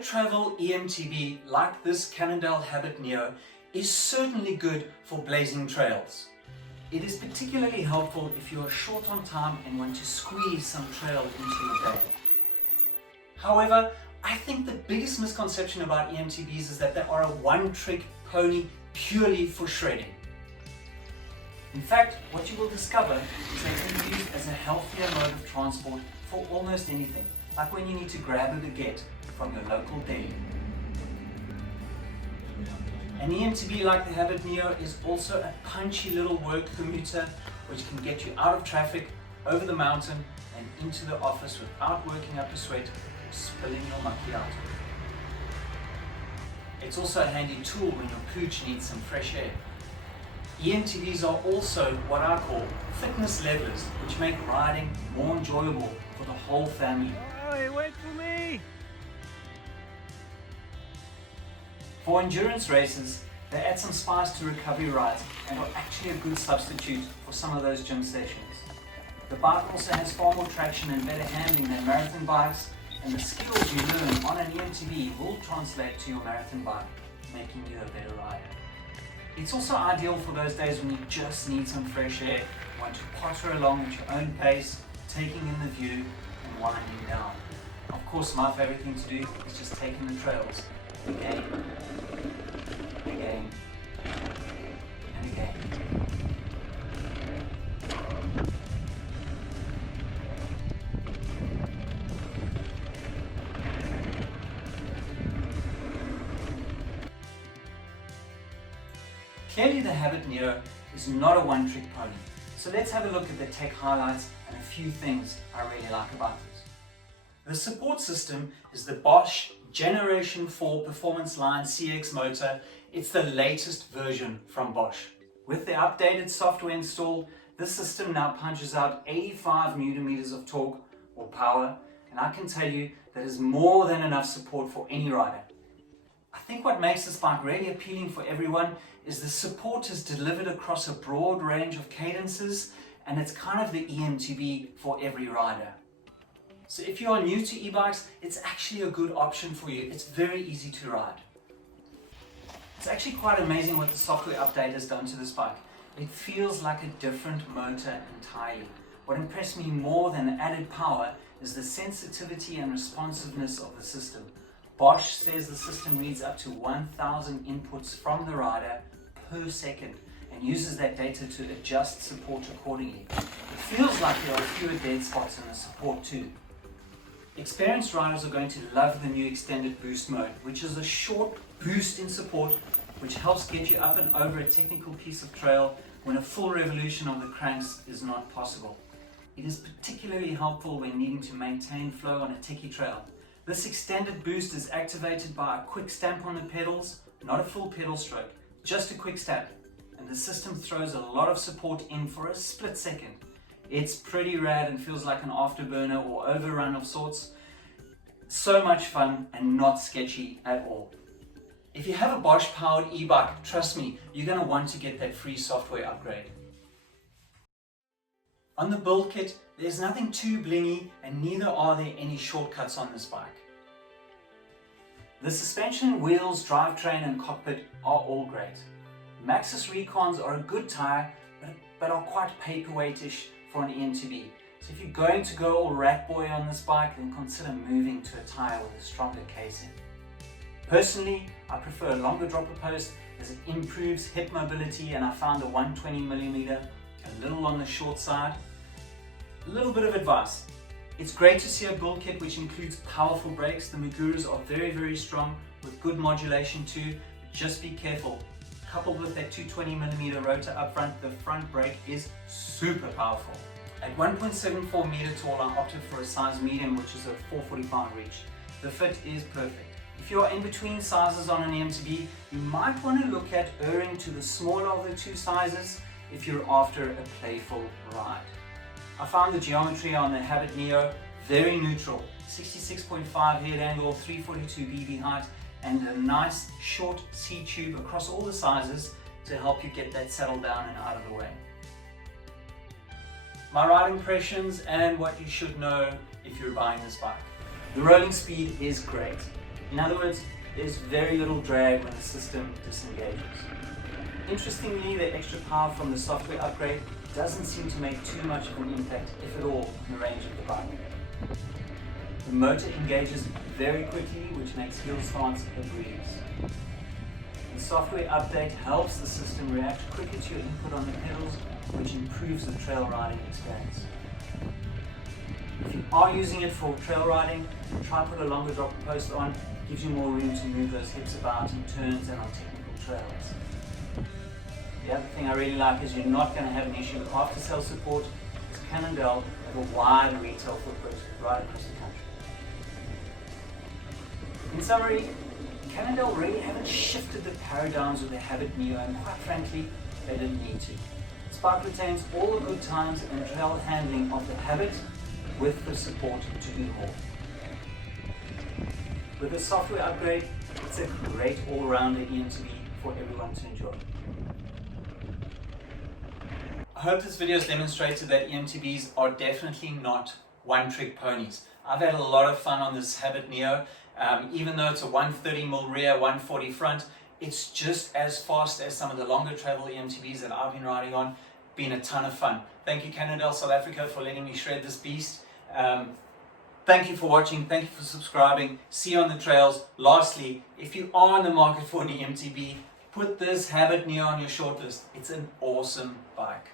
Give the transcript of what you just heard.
rapid travel eMTB like this Cannondale Habit Neo is certainly good for blazing trails. It is particularly helpful if you are short on time and want to squeeze some trail into your day. However, I think the biggest misconception about eMTBs is that they are a one-trick pony purely for shredding. In fact, what you will discover is they can be used as a healthier mode of transport for almost anything, like when you need to grab a baguette from your local deli. An eMTB like the Habit Neo is also a punchy little work commuter which can get you out of traffic, over the mountain and into the office without working up a sweat or spilling your macchiato. It's also a handy tool when your pooch needs some fresh air. eMTBs are also what I call fitness levelers, which make riding more enjoyable for the whole family. Hey, wait for me! For endurance races, they add some spice to recovery rides and are actually a good substitute for some of those gym sessions. The bike also has far more traction and better handling than marathon bikes, and the skills you learn on an eMTB will translate to your marathon bike, making you a better rider. It's also ideal for those days when you just need some fresh air, want to potter along at your own pace, taking in the view and winding down. Of course, my favorite thing to do is just taking the trails again, again, and again. Clearly the Habit Neo is not a one-trick pony, so let's have a look at the tech highlights and a few things I really like about it. The support system is the Bosch Generation 4 Performance Line CX motor. It's the latest version from Bosch. With the updated software installed, this system now punches out 85 Nm of torque or power, and I can tell you that is more than enough support for any rider. I think what makes this bike really appealing for everyone is the support is delivered across a broad range of cadences, and it's kind of the eMTB for every rider. So if you are new to e-bikes, it's actually a good option for you. It's very easy to ride. It's actually quite amazing what the software update has done to this bike. It feels like a different motor entirely. What impressed me more than the added power is the sensitivity and responsiveness of the system. Bosch says the system reads up to 1,000 inputs from the rider per second and uses that data to adjust support accordingly. It feels like there are fewer dead spots in the support too. Experienced riders are going to love the new extended boost mode, which is a short boost in support which helps get you up and over a technical piece of trail when a full revolution of the cranks is not possible. It is particularly helpful when needing to maintain flow on a techy trail. This extended boost is activated by a quick stamp on the pedals, not a full pedal stroke, just a quick stamp, and the system throws a lot of support in for a split second. It's pretty rad and feels like an afterburner or overrun of sorts. So much fun and not sketchy at all. If you have a Bosch powered e-bike, trust me, you're going to want to get that free software upgrade. On the build kit, there's nothing too blingy and neither are there any shortcuts on this bike. The suspension, wheels, drivetrain and cockpit are all great. Maxxis Recons are a good tyre but are quite paperweightish for an eMTB. So if you're going to go all rat boy on this bike, then consider moving to a tyre with a stronger casing. Personally, I prefer a longer dropper post as it improves hip mobility, and I found a 120mm a little on the short side. A little bit of advice. It's great to see a build kit which includes powerful brakes. The Magurus are very strong with good modulation too, but just be careful. Coupled with that 220mm rotor up front, the front brake is super powerful. At 1.74 meter tall, I opted for a size medium, which is a 440 reach. The fit is perfect. If you're in between sizes on an eMTB, you might want to look at erring to the smaller of the two sizes if you're after a playful ride. I found the geometry on the Habit Neo very neutral, 66.5 head angle, 342 BB height, and a nice short C-tube across all the sizes to help you get that saddle down and out of the way. My ride impressions and what you should know if you're buying this bike. The rolling speed is great. In other words, there's very little drag when the system disengages. Interestingly, the extra power from the software upgrade doesn't seem to make too much of an impact, if at all, on the range of the bike. The motor engages very quickly, which makes heel starts a breeze. The software update helps the system react quickly to your input on the pedals, which improves the trail riding experience. If you are using it for trail riding, try put a longer drop post on. Gives you more room to move those hips about in turns and on technical trails. The other thing I really like is you're not going to have an issue with after-sales support, because Cannondale have a wide retail footprint right across the country. In summary, Cannondale really haven't shifted the paradigms of the Habit Neo, and quite frankly, they didn't need to. This bike retains all the good times and trail handling of the Habit with the support to do more. With the software upgrade, it's a great all-rounder eMTB for everyone to enjoy. I hope this video has demonstrated that eMTBs are definitely not one-trick ponies. I've had a lot of fun on this Habit Neo. Even though it's a 130mm rear, 140 front, it's just as fast as some of the longer travel eMTBs that I've been riding on. Been a ton of fun. Thank you Cannondale South Africa for letting me shred this beast. Thank you for watching, thank you for subscribing, see you on the trails. Lastly, if you are in the market for an eMTB, put this Habit Neo on your shortlist. It's an awesome bike.